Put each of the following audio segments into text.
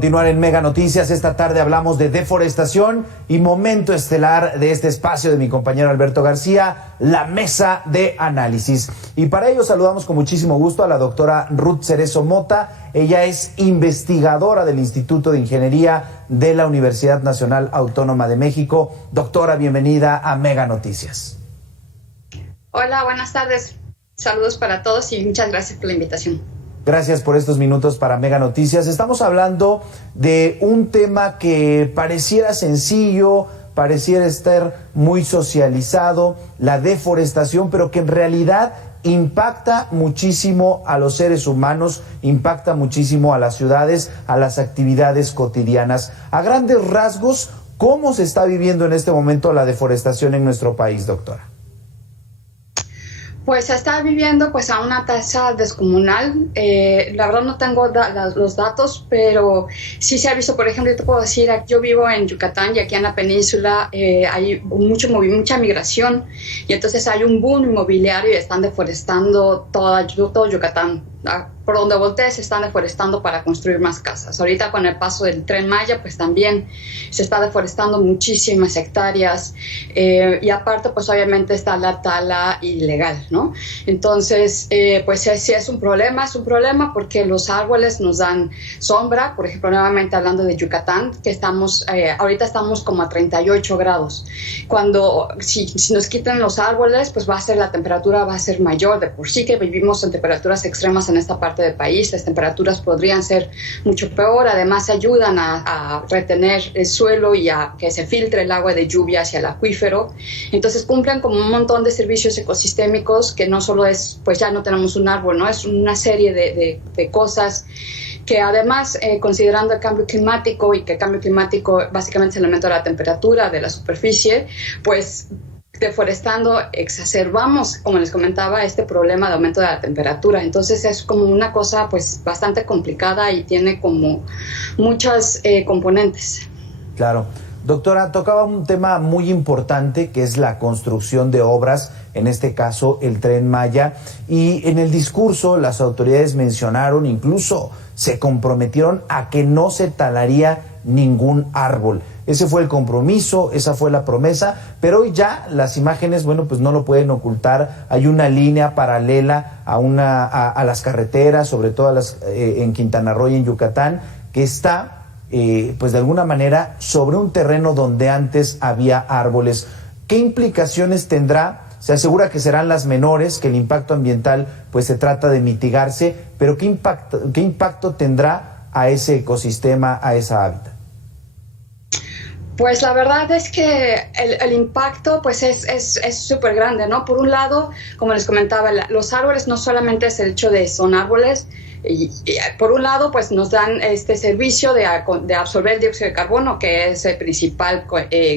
Continuar en Mega Noticias, esta tarde hablamos de deforestación y momento estelar de este espacio de mi compañero Alberto García, la mesa de análisis. Y para ello saludamos con muchísimo gusto a la doctora Ruth Cerezo Mota. Ella es investigadora del Instituto de Ingeniería de la Universidad Nacional Autónoma de México. Doctora, bienvenida a Mega Noticias. Hola, buenas tardes. Saludos para todos y muchas gracias por la invitación. Gracias por estos minutos para Mega Noticias. Estamos hablando de un tema que pareciera sencillo, pareciera estar muy socializado, la deforestación, pero que en realidad impacta muchísimo a los seres humanos, impacta muchísimo a las ciudades, a las actividades cotidianas. A grandes rasgos, ¿cómo se está viviendo en este momento la deforestación en nuestro país, doctora? Pues se está viviendo pues a una tasa descomunal. La verdad no tengo los datos, pero sí se ha visto. Por ejemplo, yo te puedo decir, yo vivo en Yucatán y aquí en la península hay mucha migración y entonces hay un boom inmobiliario y están deforestando todo Yucatán. Por donde voltees se están deforestando para construir más casas. Ahorita con el paso del Tren Maya pues también se está deforestando muchísimas hectáreas y aparte pues obviamente está la tala ilegal, ¿no? Entonces pues sí es un problema porque los árboles nos dan sombra. Por ejemplo, nuevamente hablando de Yucatán, que ahorita estamos como a 38 grados. Si nos quitan los árboles pues la temperatura va a ser mayor. De por sí que vivimos en temperaturas extremas en esta parte del país, las temperaturas podrían ser mucho peor. Además ayudan a retener el suelo y a que se filtre el agua de lluvia hacia el acuífero. Entonces cumplen como un montón de servicios ecosistémicos que no solo es, pues ya no tenemos un árbol, ¿no? Es una serie de cosas que además, considerando el cambio climático y que el cambio climático básicamente es el aumento de la temperatura de la superficie, pues deforestando exacerbamos, como les comentaba, este problema de aumento de la temperatura. Entonces es como una cosa pues bastante complicada y tiene como muchas componentes. Claro. Doctora, tocaba un tema muy importante que es la construcción de obras, en este caso el Tren Maya, y en el discurso las autoridades mencionaron, incluso se comprometieron a que no se talaría ningún árbol. Ese fue el compromiso, esa fue la promesa, pero hoy ya las imágenes, bueno, pues no lo pueden ocultar. Hay una línea paralela a las carreteras, sobre todo en Quintana Roo y en Yucatán, que está, pues de alguna manera, sobre un terreno donde antes había árboles. ¿Qué implicaciones tendrá? Se asegura que serán las menores, que el impacto ambiental pues se trata de mitigarse, pero ¿qué impacto tendrá a ese ecosistema, a esa hábitat? Pues la verdad es que el impacto pues es súper grande, ¿no? Por un lado, como les comentaba, los árboles no solamente es el hecho de son árboles, y por un lado pues nos dan este servicio de absorber el dióxido de carbono, que es el principal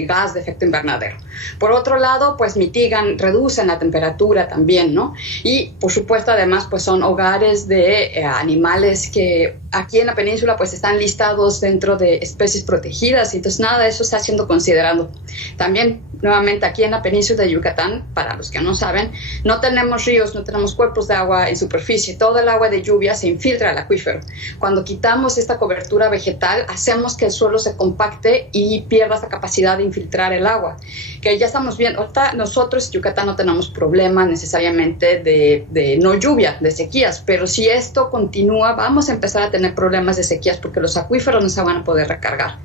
gas de efecto invernadero. Por otro lado pues reducen la temperatura también, ¿no? Y por supuesto además pues son hogares de animales que aquí en la península pues están listados dentro de especies protegidas, y entonces nada de eso está siendo considerado. También nuevamente aquí en la península de Yucatán, para los que no saben, no tenemos ríos, no tenemos cuerpos de agua en superficie. Todo el agua de lluvia se infiltra al acuífero. Cuando quitamos esta cobertura vegetal, hacemos que el suelo se compacte y pierda esa capacidad de infiltrar el agua, que ya estamos viendo. Ahorita nosotros en Yucatán no tenemos problema necesariamente de no lluvia, de sequías, pero si esto continúa, vamos a empezar a tener problemas de sequías porque los acuíferos no se van a poder recargar.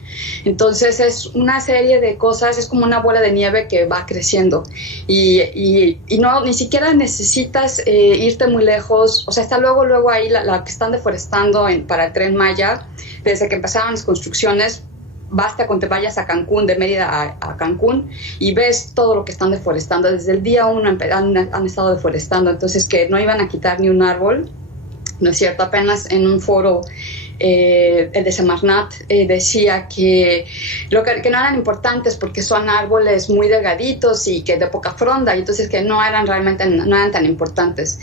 Entonces es una serie de cosas, es como una bola de nieve que va creciendo y no, ni siquiera necesitas irte muy lejos. O sea, está luego ahí la que están deforestando para el Tren Maya, desde que empezaron las construcciones. Basta con te vayas a Cancún, de Mérida a Cancún, y ves todo lo que están deforestando. Desde el día 1 han estado deforestando. Entonces, que no iban a quitar ni un árbol, no es cierto. Apenas en un foro el de Semarnat decía que no eran importantes porque son árboles muy delgaditos y que de poca fronda, y entonces que no eran tan importantes.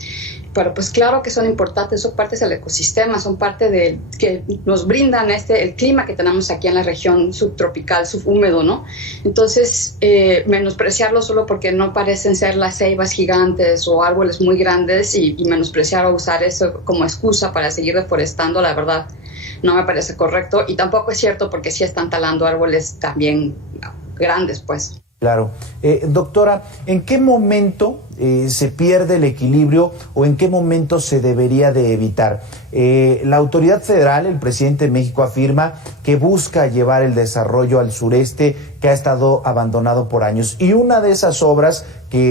Pero pues claro que son importantes, son partes del ecosistema, son parte de que nos brindan el clima que tenemos aquí en la región subtropical, subhúmedo, ¿no? Entonces, menospreciarlo solo porque no parecen ser las ceibas gigantes o árboles muy grandes y menospreciar o usar eso como excusa para seguir deforestando, la verdad, no me parece correcto, y tampoco es cierto porque sí están talando árboles también grandes, pues. Claro. Doctora, ¿en qué momento se pierde el equilibrio o en qué momento se debería de evitar? La autoridad federal, el presidente de México, afirma que busca llevar el desarrollo al sureste que ha estado abandonado por años. Y una de esas obras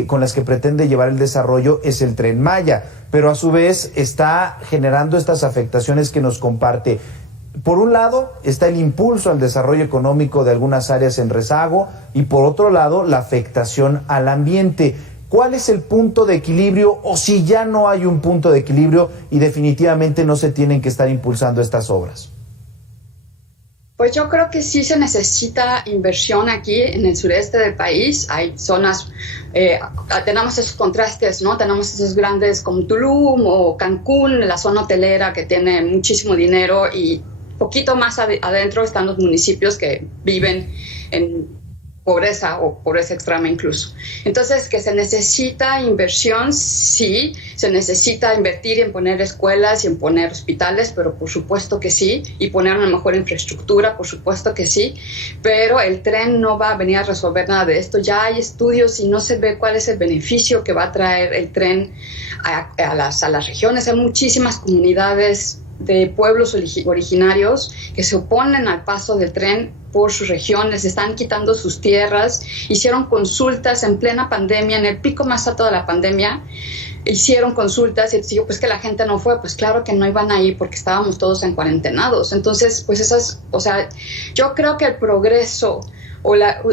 con las que pretende llevar el desarrollo es el Tren Maya, pero a su vez está generando estas afectaciones que nos comparte. Por un lado está el impulso al desarrollo económico de algunas áreas en rezago y por otro lado la afectación al ambiente. ¿Cuál es el punto de equilibrio o si ya no hay un punto de equilibrio y definitivamente no se tienen que estar impulsando estas obras? Pues yo creo que sí se necesita inversión aquí en el sureste del país. Hay zonas, tenemos esos contrastes, ¿no? Tenemos esos grandes como Tulum o Cancún, la zona hotelera que tiene muchísimo dinero, y poquito más adentro están los municipios que viven en pobreza o pobreza extrema incluso. Entonces, que se necesita inversión, sí, se necesita invertir en poner escuelas y en poner hospitales, pero por supuesto que sí, y poner una mejor infraestructura, por supuesto que sí, pero el tren no va a venir a resolver nada de esto. Ya hay estudios y no se ve cuál es el beneficio que va a traer el tren a las regiones. Hay muchísimas comunidades de pueblos originarios que se oponen al paso del tren por sus regiones, están quitando sus tierras, hicieron consultas en plena pandemia, en el pico más alto de la pandemia, hicieron consultas y digo, pues que la gente no fue, pues claro que no iban a ir porque estábamos todos en cuarentenados. Entonces, pues yo creo que el progreso,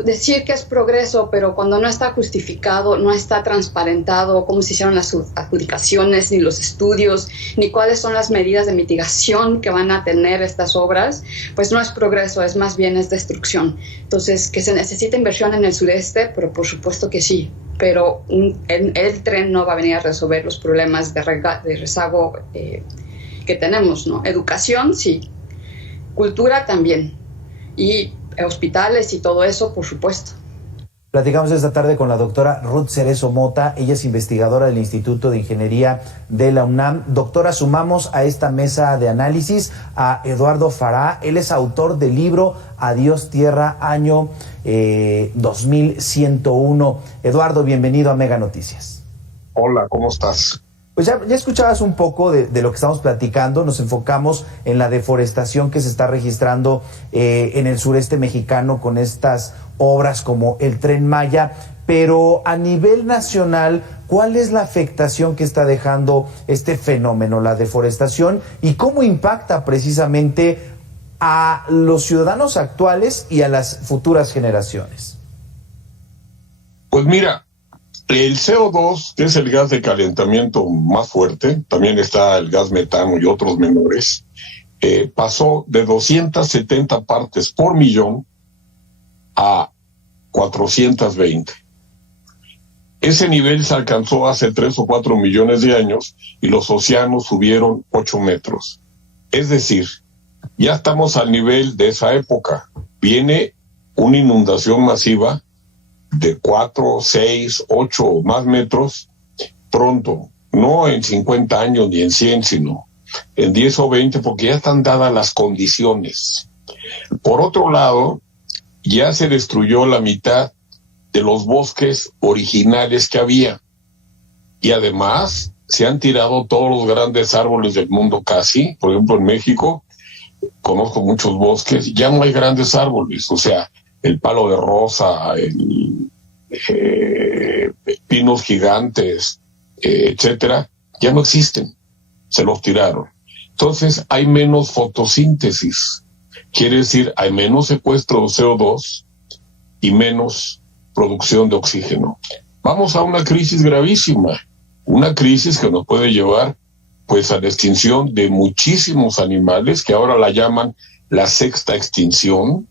decir que es progreso, pero cuando no está justificado, no está transparentado cómo se hicieron las adjudicaciones, ni los estudios, ni cuáles son las medidas de mitigación que van a tener estas obras, pues no es progreso, es más bien es destrucción. Entonces, que se necesita inversión en el sureste, pero por supuesto que sí, pero el tren no va a venir a resolver los problemas de rezago que tenemos, ¿no? Educación, sí. Cultura también. Y hospitales y todo eso, por supuesto. Platicamos esta tarde con la doctora Ruth Cerezo Mota. Ella es investigadora del Instituto de Ingeniería de la UNAM. Doctora, sumamos a esta mesa de análisis a Eduardo Farah. Él es autor del libro Adiós Tierra, año 2101. Eduardo, bienvenido a Mega Noticias. Hola, ¿cómo estás? Pues ya escuchabas un poco de lo que estamos platicando. Nos enfocamos en la deforestación que se está registrando en el sureste mexicano con estas obras como el Tren Maya, pero a nivel nacional, ¿cuál es la afectación que está dejando este fenómeno, la deforestación, y cómo impacta precisamente a los ciudadanos actuales y a las futuras generaciones? Pues mira, el CO2, que es el gas de calentamiento más fuerte, también está el gas metano y otros menores, pasó de 270 partes por millón a 420. Ese nivel se alcanzó hace 3 o 4 millones de años y los océanos subieron 8 metros. Es decir, ya estamos al nivel de esa época. Viene una inundación masiva de 4, 6, 8 o más metros pronto, no en 50 años ni en 100, sino en 10 o 20, porque ya están dadas las condiciones. Por otro lado, ya se destruyó la mitad de los bosques originales que había, y además se han tirado todos los grandes árboles del mundo casi. Por ejemplo, en México conozco muchos bosques, ya no hay grandes árboles, o sea, el palo de rosa, pinos gigantes, etcétera, ya no existen, se los tiraron. Entonces hay menos fotosíntesis, quiere decir hay menos secuestro de CO2 y menos producción de oxígeno. Vamos a una crisis gravísima, una crisis que nos puede llevar pues a la extinción de muchísimos animales, que ahora la llaman la sexta extinción,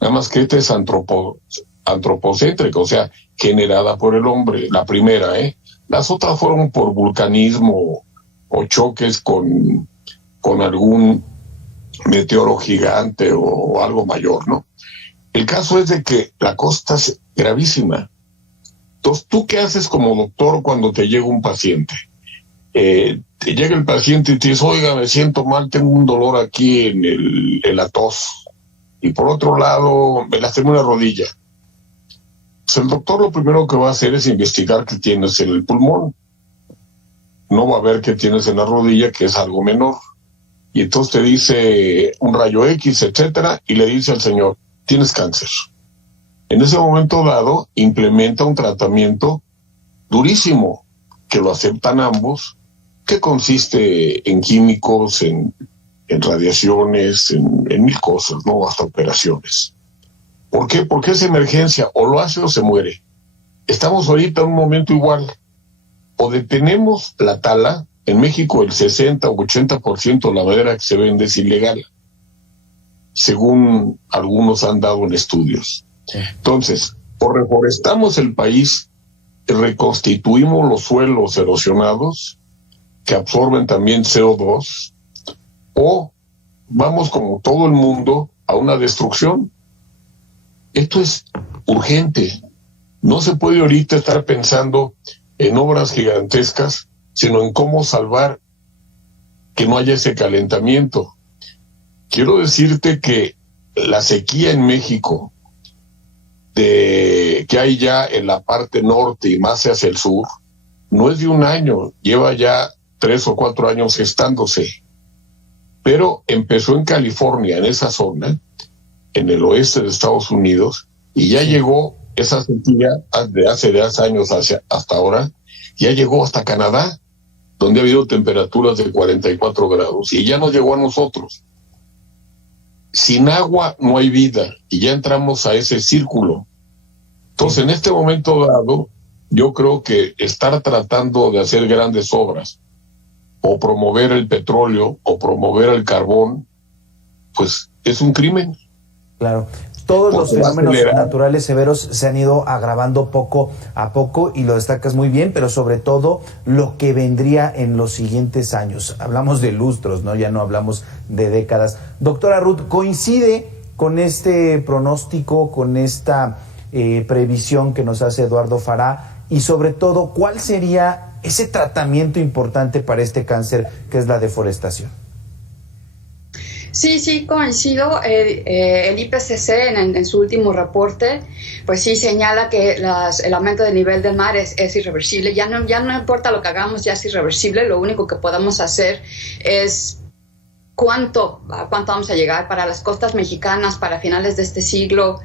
nada más que esta es antropocéntrica, o sea, generada por el hombre, la primera, Las otras fueron por vulcanismo o choques con algún meteoro gigante o algo mayor, ¿no? El caso es de que la cosa es gravísima. Entonces, ¿tú qué haces como doctor cuando te llega un paciente? llega el paciente y te dice, oiga, me siento mal, tengo un dolor aquí en la tos. Y por otro lado, me lastimé una rodilla. Pues el doctor lo primero que va a hacer es investigar qué tienes en el pulmón. No va a ver qué tienes en la rodilla, que es algo menor. Y entonces te dice un rayo X, etcétera, y le dice al señor, tienes cáncer. En ese momento dado, implementa un tratamiento durísimo, que lo aceptan ambos, que consiste en químicos, en radiaciones, en mil cosas, ¿no? Hasta operaciones. ¿Por qué? Porque es emergencia, o lo hace o se muere. Estamos ahorita en un momento igual. O detenemos la tala. En México el 60 o 80% de la madera que se vende es ilegal, según algunos han dado en estudios. Entonces, o reforestamos el país, reconstituimos los suelos erosionados, que absorben también CO2, o vamos como todo el mundo a una destrucción. Esto es urgente. No se puede ahorita estar pensando en obras gigantescas, sino en cómo salvar que no haya ese calentamiento. Quiero decirte que la sequía en México, que hay ya en la parte norte y más hacia el sur, no es de un año, lleva ya 3 o 4 años gestándose. Pero empezó en California, en esa zona, en el oeste de Estados Unidos, y ya llegó esa sequía de hace años hasta ahora, ya llegó hasta Canadá, donde ha habido temperaturas de 44 grados, y ya nos llegó a nosotros. Sin agua no hay vida, y ya entramos a ese círculo. Entonces, en este momento dado, yo creo que estar tratando de hacer grandes obras, o promover el petróleo, o promover el carbón, pues es un crimen. Claro. Todos los fenómenos naturales severos se han ido agravando poco a poco y lo destacas muy bien, pero sobre todo lo que vendría en los siguientes años. Hablamos de lustros, ¿no? Ya no hablamos de décadas. Doctora Ruth, ¿coincide con este pronóstico, con esta previsión que nos hace Eduardo Fará? Y sobre todo, ¿cuál sería ese tratamiento importante para este cáncer que es la deforestación? Sí, coincido. El IPCC en su último reporte, pues sí señala que el aumento del nivel del mar es irreversible. Ya no importa lo que hagamos, ya es irreversible. Lo único que podemos hacer es cuánto vamos a llegar. Para las costas mexicanas, para finales de este siglo,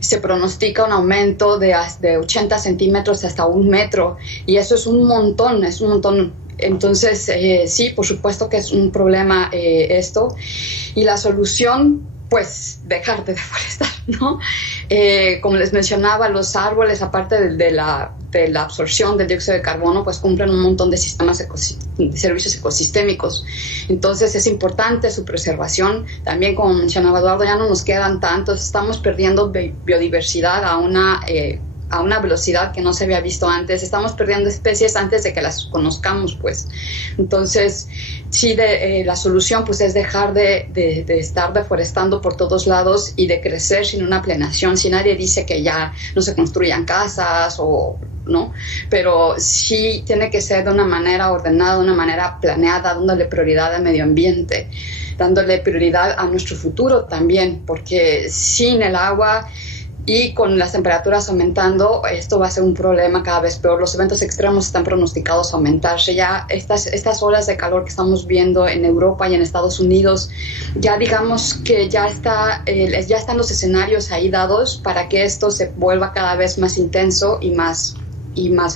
se pronostica un aumento de 80 centímetros hasta 1 metro, y eso es un montón. Entonces, sí, por supuesto que es un problema esto. Y la solución, pues, dejar de deforestar, ¿no? Como les mencionaba, los árboles, aparte de la absorción del dióxido de carbono, pues cumplen un montón de de servicios ecosistémicos. Entonces, es importante su preservación. También, como mencionaba Eduardo, ya no nos quedan tantos. Estamos perdiendo biodiversidad a una velocidad que no se había visto antes. Estamos perdiendo especies antes de que las conozcamos, pues. Entonces, sí, la solución pues es dejar de estar deforestando por todos lados y de crecer sin una planeación. Si nadie dice que ya no se construyan casas o no, pero sí tiene que ser de una manera ordenada, de una manera planeada, dándole prioridad al medio ambiente, dándole prioridad a nuestro futuro también, porque sin el agua y con las temperaturas aumentando, esto va a ser un problema cada vez peor. Los eventos extremos están pronosticados a aumentarse. Ya estas olas de calor que estamos viendo en Europa y en Estados Unidos, ya digamos que ya están los escenarios ahí dados para que esto se vuelva cada vez más intenso y más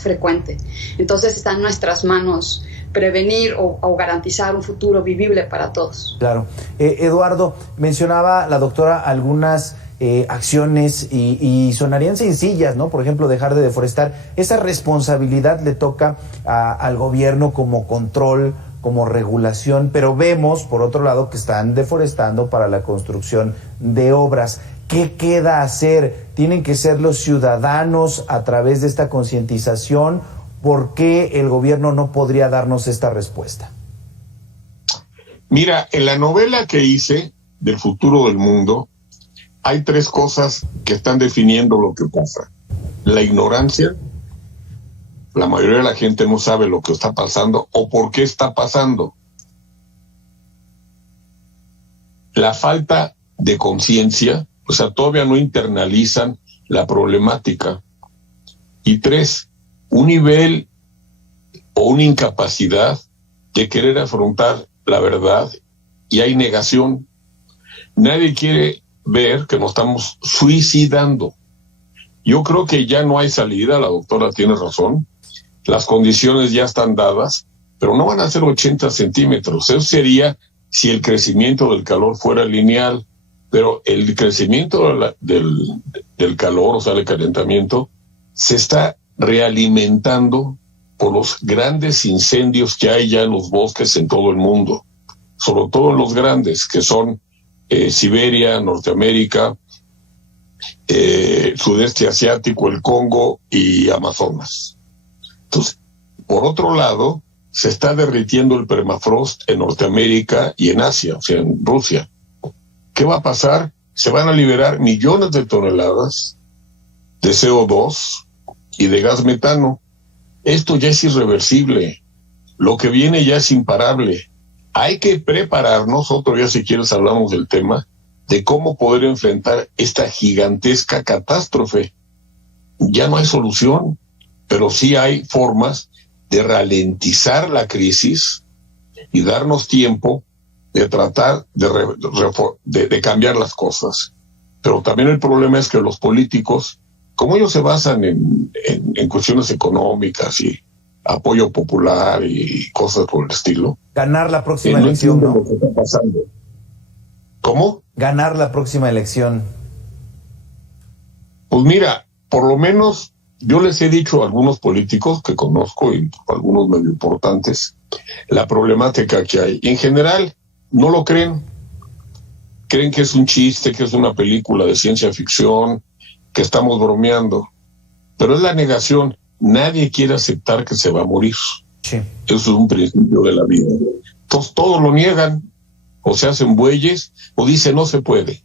frecuente. Entonces está en nuestras manos prevenir o garantizar un futuro vivible para todos. Claro. Eduardo, mencionaba la doctora algunas acciones y sonarían sencillas, ¿no? Por ejemplo, dejar de deforestar. Esa responsabilidad le toca al gobierno como control, como regulación, pero vemos, por otro lado, que están deforestando para la construcción de obras. ¿Qué queda hacer? ¿Tienen que ser los ciudadanos a través de esta concientización? ¿Por qué el gobierno no podría darnos esta respuesta? Mira, en la novela que hice del futuro del mundo, hay 3 cosas que están definiendo lo que pasa: la ignorancia, la mayoría de la gente no sabe lo que está pasando o por qué está pasando. La falta de conciencia, o sea, todavía no internalizan la problemática. Y 3, un nivel o una incapacidad de querer afrontar la verdad, y hay negación. Nadie quiere ver que nos estamos suicidando. Yo creo que ya no hay salida, la doctora tiene razón, las condiciones ya están dadas, pero no van a ser 80 centímetros. Eso sería si el crecimiento del calor fuera lineal, pero el crecimiento del calor, o sea, el calentamiento, se está realimentando por los grandes incendios que hay ya en los bosques en todo el mundo, sobre todo en los grandes, que son Siberia, Norteamérica, Sudeste Asiático, el Congo y Amazonas. Entonces, por otro lado, se está derritiendo el permafrost en Norteamérica y en Asia, o sea, en Rusia. ¿Qué va a pasar? Se van a liberar millones de toneladas de CO2 y de gas metano. Esto ya es irreversible. Lo que viene ya es imparable. Hay que prepararnos, otro día si quieres hablamos del tema, de cómo poder enfrentar esta gigantesca catástrofe. Ya no hay solución, pero sí hay formas de ralentizar la crisis y darnos tiempo de tratar de cambiar las cosas. Pero también el problema es que los políticos, como ellos se basan en cuestiones económicas y apoyo popular y cosas por el estilo, ganar la próxima elección, ¿no? Lo que está pasando. ¿Cómo? Ganar la próxima elección. Pues mira, por lo menos yo les he dicho a algunos políticos que conozco y algunos medio importantes la problemática que hay. En general no lo creen. Creen que es un chiste, que es una película de ciencia ficción, que estamos bromeando. Pero es la negación. Nadie quiere aceptar que se va a morir. Sí. Eso es un principio de la vida. Entonces todos lo niegan, o se hacen bueyes, o dicen no se puede.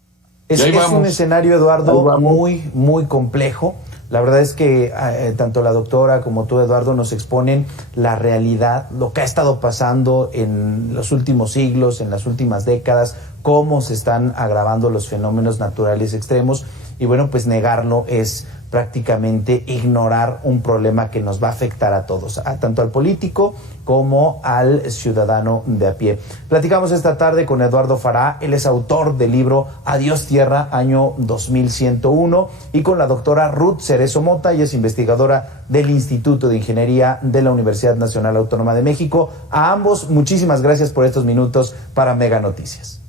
Es un escenario, Eduardo, muy, muy complejo. La verdad es que tanto la doctora como tú, Eduardo, nos exponen la realidad, lo que ha estado pasando en los últimos siglos, en las últimas décadas, cómo se están agravando los fenómenos naturales extremos. Y bueno, pues negarlo es prácticamente ignorar un problema que nos va a afectar a todos, tanto al político como al ciudadano de a pie. Platicamos esta tarde con Eduardo Farah, él es autor del libro Adiós Tierra, año 2101, y con la doctora Ruth Cerezo Mota, ella es investigadora del Instituto de Ingeniería de la Universidad Nacional Autónoma de México. A ambos, muchísimas gracias por estos minutos para Mega Noticias.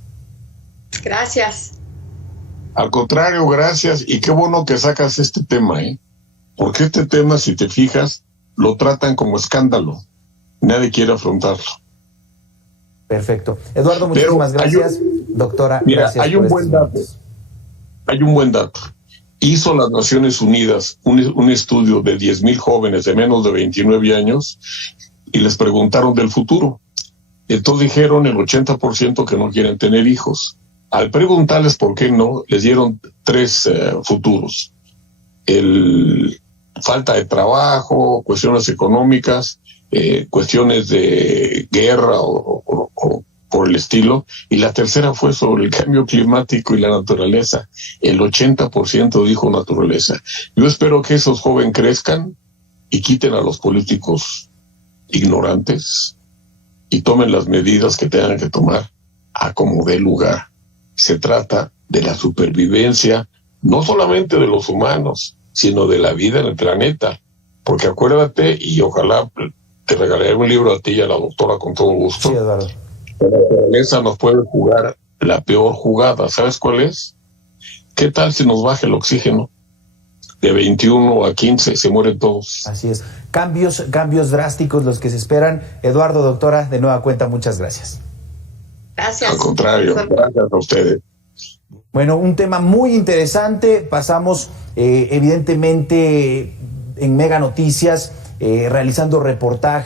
Gracias. Al contrario, gracias, y qué bueno que sacas este tema, porque este tema, si te fijas, lo tratan como escándalo. Nadie quiere afrontarlo. Perfecto. Eduardo, muchísimas gracias. Doctora, mira, gracias. Hay un buen dato. Hizo las Naciones Unidas un estudio de 10,000 jóvenes de menos de 29 años y les preguntaron del futuro. Entonces dijeron el 80% que no quieren tener hijos. Al preguntarles por qué no, les dieron 3 futuros. Falta de trabajo, cuestiones económicas, cuestiones de guerra o por el estilo. Y la tercera fue sobre el cambio climático y la naturaleza. El 80% dijo naturaleza. Yo espero que esos jóvenes crezcan y quiten a los políticos ignorantes y tomen las medidas que tengan que tomar a como dé lugar. Se trata de la supervivencia, no solamente de los humanos, sino de la vida en el planeta. Porque acuérdate, y ojalá te regalaré un libro a ti y a la doctora con todo gusto. Sí, Eduardo. La naturaleza nos puede jugar la peor jugada. ¿Sabes cuál es? ¿Qué tal si nos baja el oxígeno? De 21 a 15 se mueren todos. Así es. Cambios drásticos los que se esperan. Eduardo, doctora, de nueva cuenta, muchas gracias. Gracias. Al contrario, gracias a ustedes. Bueno, un tema muy interesante. Pasamos, evidentemente, en Mega Noticias, realizando reportajes.